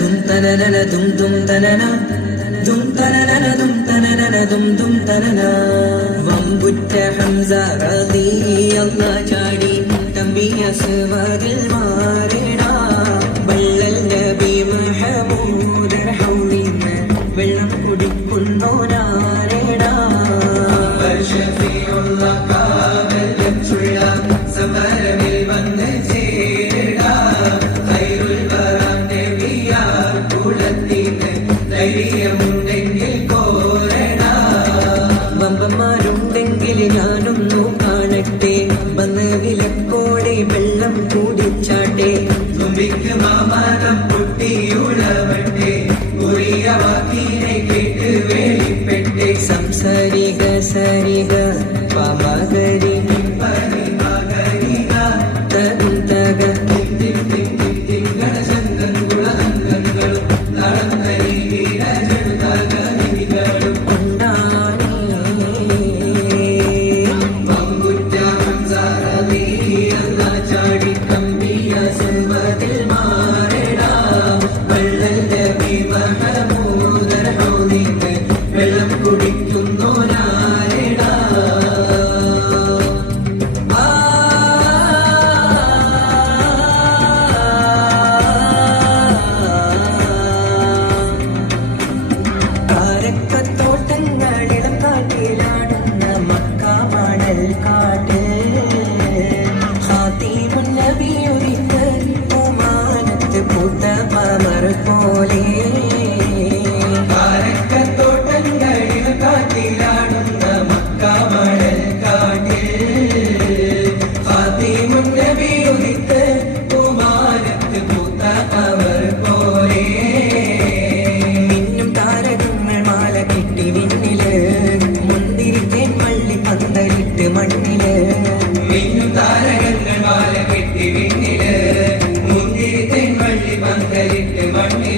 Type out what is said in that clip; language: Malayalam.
dum tanana dum dum tanana dum tanana dum tanana dum dum tanana വമ്പുറ്റ Hamza റളിയല്ലാഹു ചാടി തമ്പി അസ്വദിൽ മാറിടാ വള്ളൽ നബി മുഹമ്മദ് ഹൗലിന് വെള്ളം കുടിക്കുന്നോനാരെടാ ഷഫീഉൽ കാബൽ ചുള്ള സമരമിൽ വന്ന് ചേരടാ ഖൈറുൽ വറാ നബിയാ കുലത്തിന് ധൈര്യമുണ്ടെങ്കിൽ കോരടാ വമ്പന്മാരുണ്ടെങ്കിൽ ഞാനൊന്നു കാണട്ടെ വന്ന് വിലക്കോടെ വെള്ളം കുടിച്ചാട്ടെ തുമ്പിക്ക് മാമാനം പൊട്ടിയുളവട്ടെ ഉറിയ വാക്കിനെ കേട്ട് വേളിപ്പെട്ടെ സംസാരിക സരിക പമകരി പരി മകരിക തകും തക ഗണശങ്കൻകുളങ്ങളും നടന്നരി വീരജടുതകളും ഉണ്ടാണി പങ്കുറ്റ ഹംസറലിയല്ല ചാടി കമ്പിയ സെൽവതിൽ മാറിടാ വള്ളൽ നബി മഹമൂദർ ഹൗലിന് വെള്ളം കുടിക്കുന്നോനാരെടാ കാരക്കത്തോട്ടങ്ങളിളം കാട്ടിലാടുന്ന മക്കാമണൽ കാട്ട് ഖാതീമുൻ നബി ഉദിത്ത് ഒമാനത്ത് പൂത്ത പമർ പോലെ കാരക്കത്തോട്ടങ്ങളിളം കാട്ടിലാടുന്ന മക്കാമണൽ കാട്ട് ഖാതീമുൻ നബി ഉദിത്ത് ഒമാനത്ത് പൂത്ത പമർ പോലെ മിന്നും താരകങ്ങൾ മാല കെട്ടി വിണ്ണില് മുന്തിരിത്തേൻ മള്ളി പന്തലിട്ട് മണ്ണില് മിന്നും താരകങ്ങൾ മാല കെട്ടി വിണ്ണില് മുന്തിരിത്തേൻ മള്ളി പന്തലിട്ട് മണ്ണില്